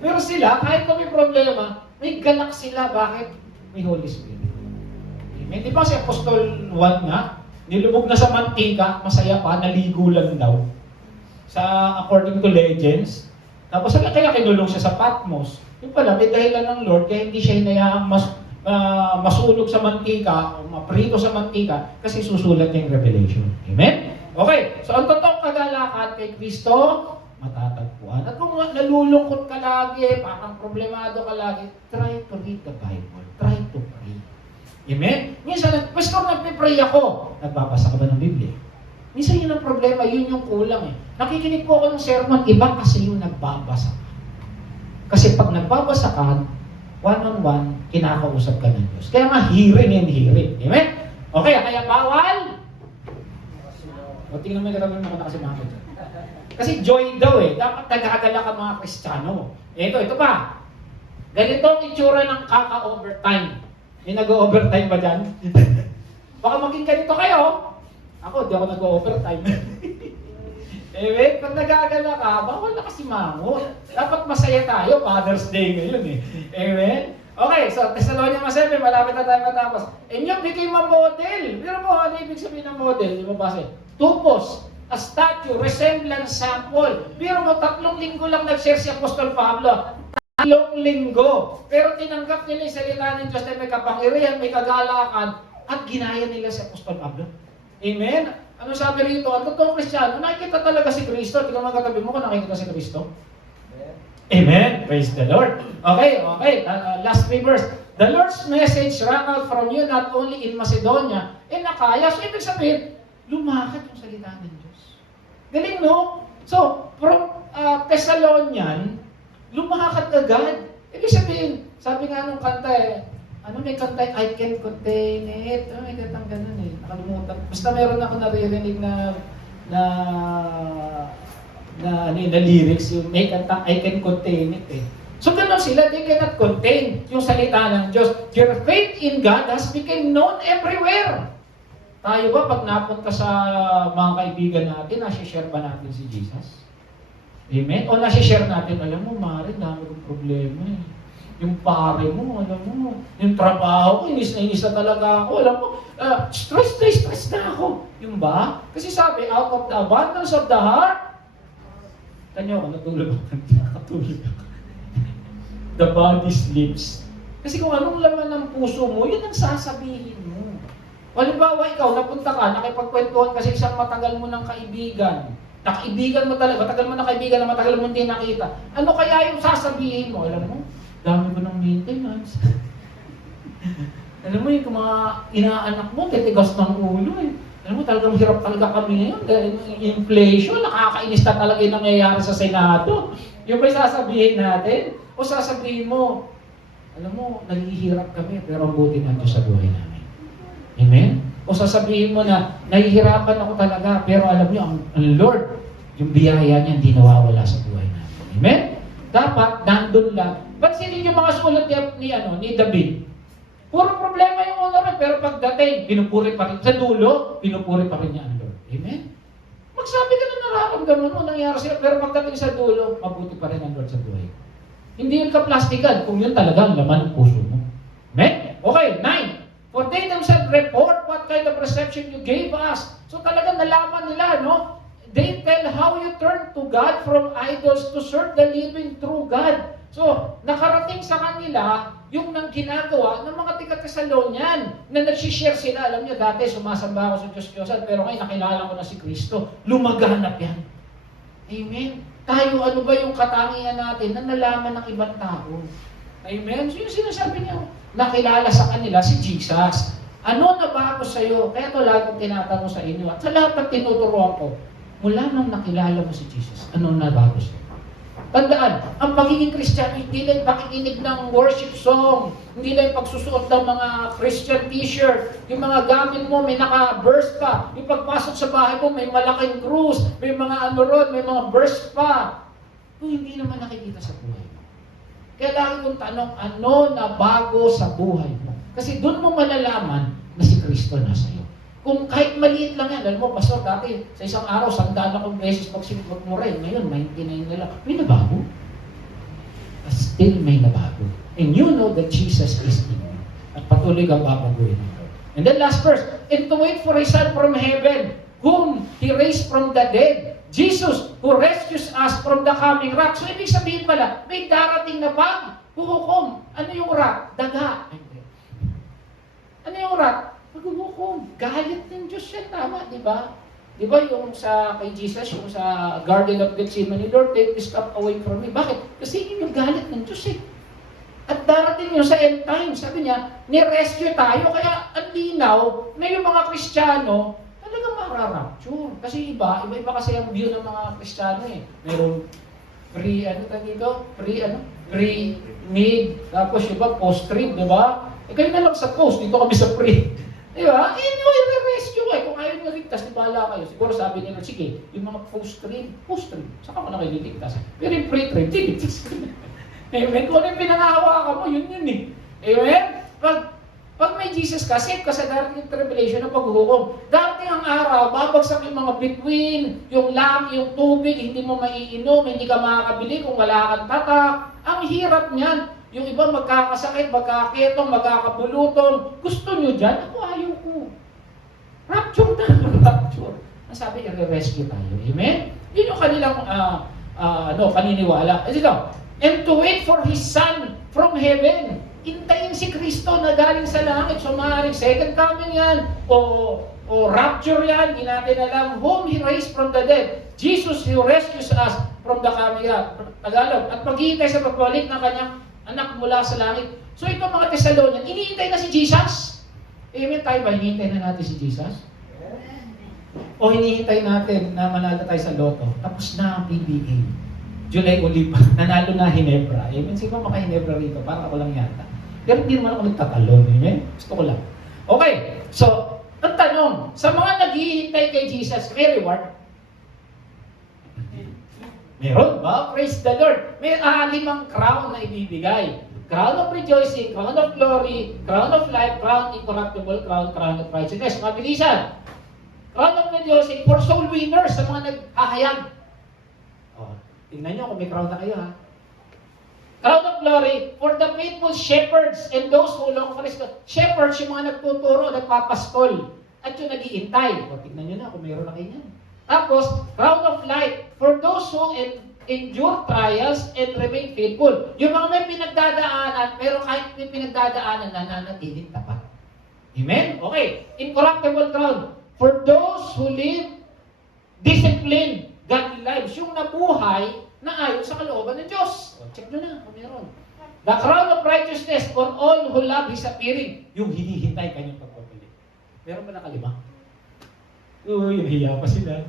Pero sila, kahit kung may problema, may galak sila. Bakit? May Holy Spirit. Amen? Di ba si Apostol 1 nga? Nilubog na sa mantika, masaya pa, naligo lang daw. According to legends. Tapos kaya kinulong siya sa Patmos. Yung pala, may dahilan ng Lord, kaya hindi siya hinayaang masunog sa mantika, o maprito sa mantika, kasi susulat niya yung Revelation. Amen? Okay, so ang totoong kagalakan kay Kristo, matatagpuan. At kung nalulungkot ka lagi, parang problemado ka lagi, try to read the Bible. Try to pray. Amen? Minsan, Pastor, nagpipray ako. Nagbabasa ka ba ng Biblia? Minsan yun ang problema, yun yung kulang eh. Nakikinig po ako ng sermon, iba kasi yung nagbabasa ka. Kasi pag nagbabasa ka, one-on-one, kinakausap ka ng Diyos. Kaya nga, hearing and hearing. Amen? Okay, kaya bawal. O, tingnan mo yung katabi mo kung nakasimango dyan. Kasi joy daw eh. Dapat nag-aagala ka mga Kristiyano. Ito pa. Ganito ang itsura ng kaka-overtime. May nag-overtime ba dyan? Baka maging ganito kayo. Ako, di ako nag-overtime. Pag nag-aagala ka, bawal na kasi mango. Dapat masaya tayo. Father's Day ngayon eh. Amen? Okay, so Thessalonians 7, malapit na tayo matapos. And you became a model. Pero mo, ano ibig sabihin ng model? Di ba base? Tupos, a statue, resemblance, sample. Pero mo, 3 linggo lang nag-share si Apostol Pablo. 3 linggo. Pero tinanggap nila yung salita ng Diyos na may kapangyarihan, may kagalakan, at ginaya nila si Apostol Pablo. Amen? Ano sabi rito? Ang totoong Kristiyano, nakikita talaga si Kristo. Tingnan mo katabi mo kung nakikita si Kristo. Amen. Praise the Lord. Okay. Last 3 verse. The Lord's message rang out from you not only in Macedonia, in Achaia. So, ibig sabihin, lumakad yung salita ng Diyos. Galing, no? So, from Thessalonian, lumakad agad. Ibig sabihin, sabi nga nung kanta eh, may kanta, I can contain it. May kantang ganun eh. Nakalimutan. Basta meron ako naririnig na lyrics, yung may kanta, I can contain it eh. So ganun sila, they cannot contain yung salita ng Diyos. Your faith in God has become known everywhere. Tayo ba, pag napunta sa mga kaibigan natin, nasi-share ba natin si Jesus? Amen? O nasi-share natin, alam mo, Mari, dami kong problema eh. Yung pare mo, alam mo, yung trabaho ko, inis na talaga ako, alam mo, stress na ako. Yung ba? Kasi sabi, out of the abundance of the heart, tanyo ako, natulog ako. Nakatulog ako. The body sleeps. Kasi kung anong laman ng puso mo, yun ang sasabihin mo. Halimbawa, ikaw, napunta ka, nakipagkwentuhan kasi isang matagal mo ng kaibigan. Nakaibigan mo talaga, matagal mo ng kaibigan na matagal mo hindi nakita. Ano kaya yung sasabihin mo? Alam mo, dami ko ng maintenance. Alam mo, yung mga inaanak mo, titigas ng ulo eh. Alam mo, talagang hirap talaga kami ngayon. Dahil inflation, nakakainis na talaga yung nangyayari sa Senado. Yung ba'y sasabihin natin? O sasabihin mo, alam mo, naghihirap kami, pero ang buti ng Diyos sa buhay namin. Amen? O sasabihin mo na, nahihirapan ako talaga, pero alam niyo, ang Lord, yung biyaya niya, hindi nawawala sa buhay namin. Amen? Dapat, nandun lang. Pansinin yung mga sulat ni David. Puro problema yung Lord, pero pagdating, pinupuri pa rin. Sa dulo, pinupuri pa rin niya ang Lord. Amen? Magsabi ka na nararamdaman mo, nangyari sa'yo, pero pagdating sa dulo, mabuti pa rin ang Lord sa buhay. Hindi yun kaplastikan, kung yun talaga ang laman ng puso mo. Amen? Okay, 9. For they themselves report what kind of reception you gave us. So talaga nalaman nila, no? They tell how you turn to God from idols to serve the living true God. So, nakarating sa kanila yung nang ginagawa ng mga taga-Thessalonian na nagsishare sila. Alam niyo, dati sumasamba ako sa Diyos-Diyosan, pero ngayon nakilala ko na si Kristo. Lumaganap yan. Amen? Tayo, ano ba yung katangian natin na nalaman ng ibang tao? Amen? So yung sinasabi niya, nakilala sa kanila si Jesus. Ano na bago sa iyo? Kaya ito laging tinatanong sa inyo. At sa lahat ng tinuturuan ko, mula nung nakilala mo si Jesus, ano na bago sa iyo? Tandaan, ang pagiging Kristiyano, hindi lang pakikinig ng worship song, hindi lang pagsusuot ng mga Christian t-shirt, yung mga gamit mo, may naka-verse pa, yung pagpasok sa bahay mo, may malaking krus, may mga ano ron, may mga verse pa. Kung hindi naman nakikita sa buhay mo. Kaya lagi kong tanong, ano na bago sa buhay mo? Kasi doon mo malalaman na si Kristo nasa iyo. Kung kahit maliit lang yan, alam mo, pastor, dati sa isang araw, 100 akong beses magmuray. Ngayon, 99 na lang. May nabago. Still may nabago. And you know that Jesus is in you. At patuloy kang babaguhin ito. And then last verse, and to wait for His Son from heaven, whom He raised from the dead. Jesus, who rescues us from the coming wrath. So, ibig sabihin pala, may darating na paghuhukom. Ano yung wrath? Daga. Ano yung wrath? Paghuhukom. Galit ng Diyos yan, tama, di ba? Di ba yung kay Jesus, yung sa Garden of Gethsemane, Lord, take this cup away from me. Bakit? Kasi yun yung galit ng Diyos eh. At darating yun sa end time, sabi niya, ni-rescue tayo, kaya ang linaw na yung mga Kristiyano, talagang mararapture. Kasi iba kasi ang view ng mga Kristiyano eh. Mayroong pre, mid, tapos iba post-trib, di ba? Eh kayo na lang sa post, dito kami sa pre. Di ba? I-rescue kayo. Kung ayaw nyo ligtas, di bahala kayo. Siguro sabi nila, sige, yung mga post-trib, saka mo na kayo liligtas. Pero yung pre-trib, liligtas ka na. Amen? Kung ano yung pinangahawakan mo, yun eh. Amen? Pag may Jesus ka, safe ka sa darating tribulation ng paghuhukom. Darating ang araw, babagsak yung mga bituin, yung yung tubig, hindi mo maiinom, hindi ka makakabili kung wala kang tatak. Ang hirap niyan. Yung iba magkakasakit, magkaketong, magkakabulutong. Gusto nyo dyan? Ako ayaw ko. Rapture na, rapture. Ang sabi, i-rescue tayo. Amen? Yun yung kanilang paniniwala. Ito, and to wait for His Son from heaven. Intayin si Kristo na galing sa langit. So maaaring second coming yan, o rapture yan, hindi natin alam. Whom He raised from the dead. Jesus who rescues us from the coming up. Tagalog. At maghihintay sa pagbalik ng kanyang anak mula sa langit. So ito mga Thessalonian, iniintay na si Jesus. Amen, tayo ba? Hinihintay na natin si Jesus? O hinihintay natin na manalo tayo sa loto? Tapos na ang PBA. July Oliva, nanalo na Hinebra. Amen, siguro maka-Hinebra rito, parang ako lang yata. Pero hindi naman ako nagtatalon. Amen? Gusto ko lang. Okay, so, ang tanong, sa mga naghihintay kay Jesus, may reward? Meron ba? Praise the Lord. May 5 crown na ibibigay. Crown of rejoicing, crown of glory, crown of life, crown incorruptible, crown of righteousness. Mabilisan. Crown of rejoicing for soul winners, sa mga naghahayag. Tingnan nyo kung may crown na kayo, ha. Crown of glory for the faithful shepherds and those who long for His God. Shepherds, yung mga nagtuturo, nagpapaskol. At yung nag-iintay. Tingnan nyo na kung mayroon na kayo yan. Tapos, crown of light for those who endure trials and remain faithful. Yung mga may pinagdadaanan, pero kahit may pinagdadaanan, nananatiling tapat. Amen? Okay. Incorruptible crown for those who live disciplined, godly lives. Yung nabuhay na ayon sa kalooban ng Diyos. Check nyo na kung meron. The crown of righteousness for all who love His appearing. Yung hinihintay kanyang pagpapalik. Meron ba na 5? Uy, hiya pa sila.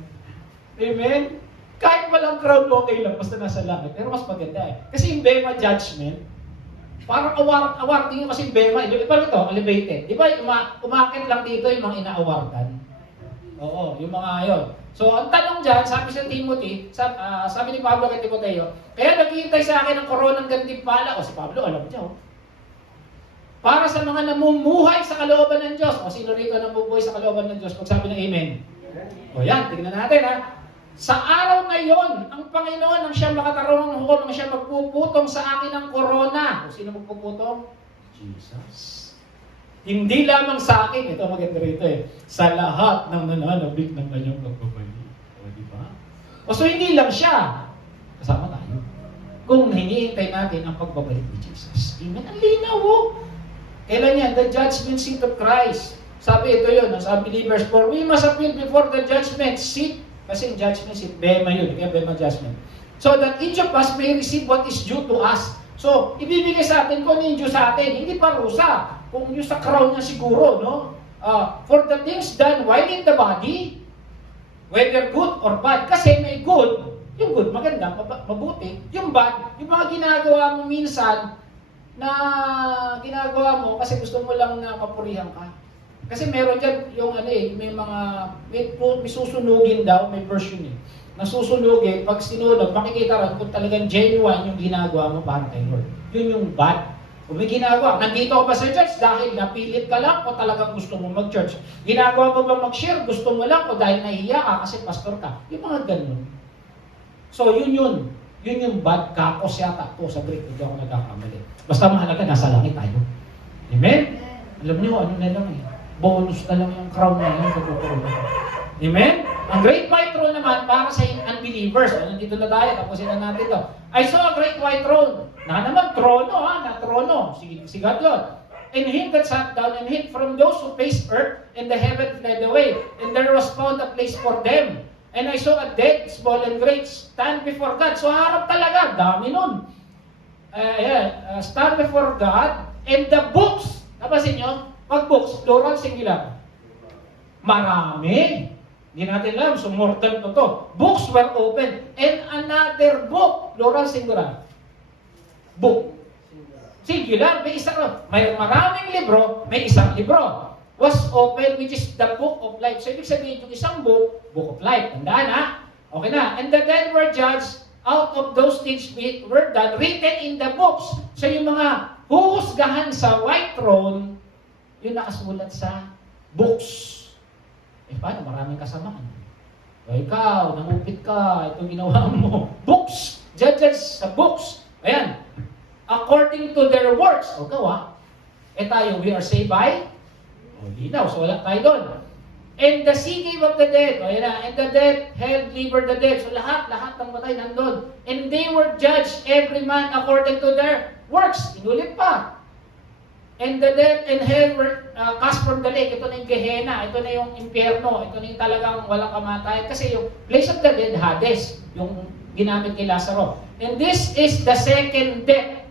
Amen? Kahit walang crown, okay lang, basta nasa langit. Pero mas maganda eh. Kasi yung Bema judgment, parang award. Tingin kasi yung Bema, parang ito, elevated. Di ba, umakit lang dito yung mga ina-awardan. Oo, yung mga ayon. So, ang tanong dyan, sabi sa Timothy, sabi ni Pablo kay Timoteo, kaya naghihintay sa akin ng koronang gantimpala. O si Pablo, alam mo dyan, para sa mga namumuhay sa kalooban ng Diyos. O sino rito namumuhay sa kalooban ng Diyos? Pagsabi ng Amen. O yan, tingnan natin ha. Sa araw na yon, ang Panginoon ang siyang makatarong ng hukom, ang siyang magpuputong sa akin ng korona. O sino magpuputong? Jesus. Hindi lamang sa akin, ito maganda rito eh, sa lahat ng nananabik ng kanyang pagbabalik. O di ba? O so hindi lang siya. Kasama tayo. Kung hinihintay natin ang pagbabalik ni Jesus. Amen. Ang linaw o. Kailan yan? The judgment seat of Christ. Sabi ito yun, as believers, for we must appeal before the judgment seat. Kasi yung judgment seat, Bema yun, kaya Bema judgment. So that each of us may receive what is due to us. So, ibibigay sa atin kung ano yung due sa atin, hindi parusa. Kung yung sa crown niya siguro, no? For the things done while in the body, whether good or bad. Kasi may good, yung good, maganda, mabuti. Yung bad, yung mga ginagawa mo minsan, na ginagawa mo kasi gusto mo lang na papurihan ka. Kasi meron dyan yung may susunugin daw, may version eh. Nasusunugin, pag sinunog, makikita rin kung talagang genuine yung ginagawa mo para kay Lord. Yun yung bad. Kung may ginagawa, nandito ka ba sa church dahil napilit ka lang o talagang gusto mo mag-church? Ginagawa mo ba mag-share, gusto mo lang o dahil nahiya ka kasi pastor ka? Yung mga ganun. So yun yung bad kapos yata po sa Greek, hindi ako nagkakamali. Basta mahalaga, nasa langit tayo. Amen? Alam niyo, ano na lang eh. Bonus na lang yung crown na yun. Amen? Ang great white throne naman para sa unbelievers. Nandito na tayo, tapusin na natin ito. I saw a great white throne. Na naman, trono na trono. Si God yun. And him that sat down and hid from those who faced earth, and the heaven fled away. And there was found a place for them. And I saw a dead, small and great, stand before God. So harap talaga, dami nun. Stand before God, and the books, napasin nyo, pag books, plural, singular. Marami. Hindi natin alam, so more than to. Books were open, and another book, plural, singular. Book. Singular, may isang, may maraming libro, may isang libro. was opened, which is the book of life. So, ibig sabihin, yung isang book of life. Tandaan ha? Okay na. And the dead were judged out of those things were done, written in the books. So, yung mga huhusgahan sa white throne, yung nakasulat sa books. Paano? Maraming kasamaan. O ikaw, nangupit ka, itong ginawa mo. Books! Judges sa books. Ayan. According to their works. O ikaw tayo, we are saved by? O linaw, so wala tayo doon. And the sea gave up the dead. O yan na. And the dead held liver the dead. So lahat ng patay nandun. And they were judged, every man according to their works. Inulit pa. And the dead and hell were cast from the lake. Ito na yung Gehenna. Ito na yung impyerno. Ito na yung talagang walang kamatayan. Kasi yung place of the dead, Hades. Yung ginamit ni Lazaro. And this is the second death.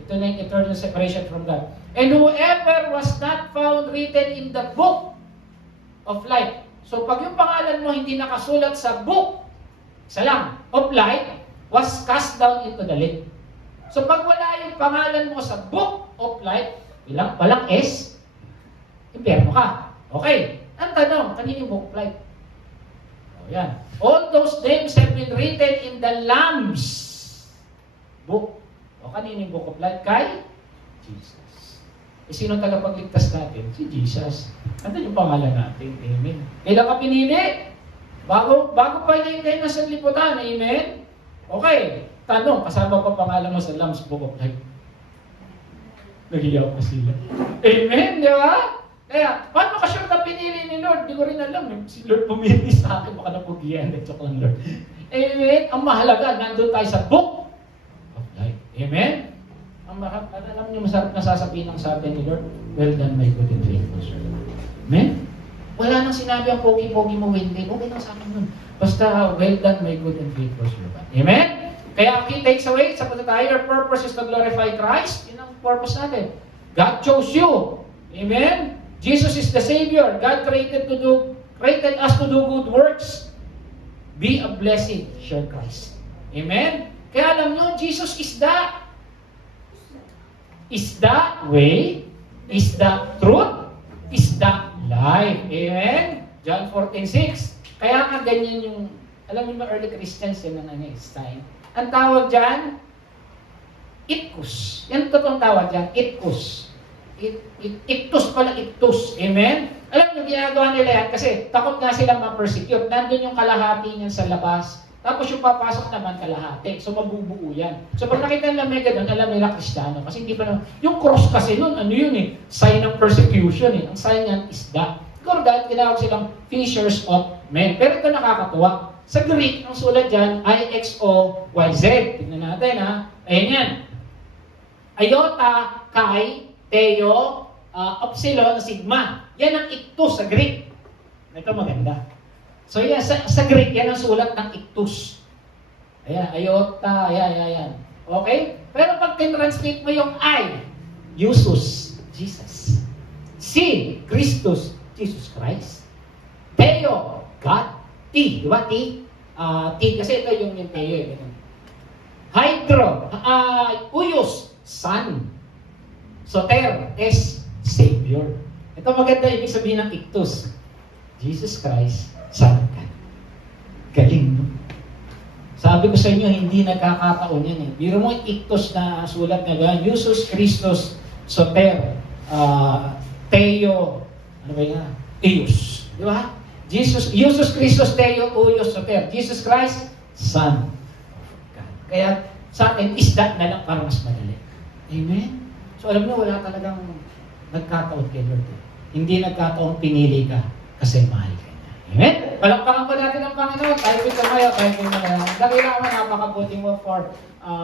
Ito na yung eternal separation from God. And whoever was not found written in the book of life. So pag yung pangalan mo hindi nakasulat sa book, isa lang, of life, was cast down into the lake. So pag wala yung pangalan mo sa book of life, walang S, impyerno ka. Okay. Ang tanong, kanino yung book of life? O yan. All those names have been written in the Lamb's book. O kanino yung book of life? Kay Jesus. Sino tagapagligtas natin? Si Jesus. Ano yung pangalan natin? Amen. Kailan ka pinili? Bago pa yung kayo nasa liputan. Amen? Okay. Tanong, kasama pa pangalan mo sa Lamb's Book of Life. Nagiyaw pa sila. Amen, di ba? Kaya, paano ka sure na pinili ni Lord? Di ko rin alam. Si Lord pumili sa akin, baka napugiyan. Joke lang, Lord. Amen? Ang mahalaga, nandun tayo sa Book of Life. Amen? Alam niyo, masarap na sasabihin ang sabi ni Lord, well done, my good and faithful servant. Amen? Wala nang sinabi ang pogi-pogi mo, hindi. Okay lang sa akin nun. Basta, well done, my good and faithful servant. Amen? Kaya, key takes away, sa tayo, your purpose is to glorify Christ. Yun ang purpose natin. God chose you. Amen? Jesus is the Savior. God created us to do good works. Be a blessing. Share Christ. Amen? Kaya alam nyo, Jesus is the way, is the truth, is the life. Amen? John 14:6. Kaya nga ganyan yung, alam mo mga early Christians yun ang sign. Ang tawag dyan, itkus. Yan totoong tawag dyan, itkus. Iktus pala, iktus. Amen? Alam niyo, ginagawa nila yan kasi takot nga silang ma-persecute. Nandun yung kalahati niyan sa labas. Tapos yung papasok naman kalahati. So mabubuo yan. So pag nakita nila mega doon, alam nila Kristiyano. Kasi hindi pa naman, yung cross kasi nun, ano yun eh? Sign ng persecution eh. Ang sign yan is that. Siguro dahil tinawag silang fishers of men. Pero ito nakakatuwa. Sa Greek, ang sulat dyan, I-X-O-Y-Z. Tignan natin ha. Ayan yan. Iota, Kai, Theo, Upsilon, Sigma. Yan ang iktus sa Greek. Ito maganda. So yan, sa Greek, yan ang sulat ng iktus. Ayan, iota, ayan. Okay? Pero pag translate mo yung I, Jesus, Jesus. C, Christus, Jesus Christ. Theo, God. T, di ba? T kasi ito yung Theo. Hydro, Uyos, Son. Soter, S, Savior. Ito maganda ibig sabihin ng iktus. Jesus Christ, Son of God. Galing, no? Sabi ko sa inyo, hindi nagkakataon yan eh. Biro mo iktus na sulat na gano'n. Jesus Christus, Soter, Theo, ano ba yan? Eus. Di ba? Jesus Christus, Theo, Eus, Soter. Jesus Christ, Son of God. Kaya sa atin, isda na lang para mas madali. Amen? So alam niyo, wala talagang nagkataon kay Lord. Hindi nagkataon pinili ka kasi mahal ka niya. Amen? Palakpakan po natin ang Panginoon. Tayo po tayo, tayo po naman. Dahil naman napakabuting mo for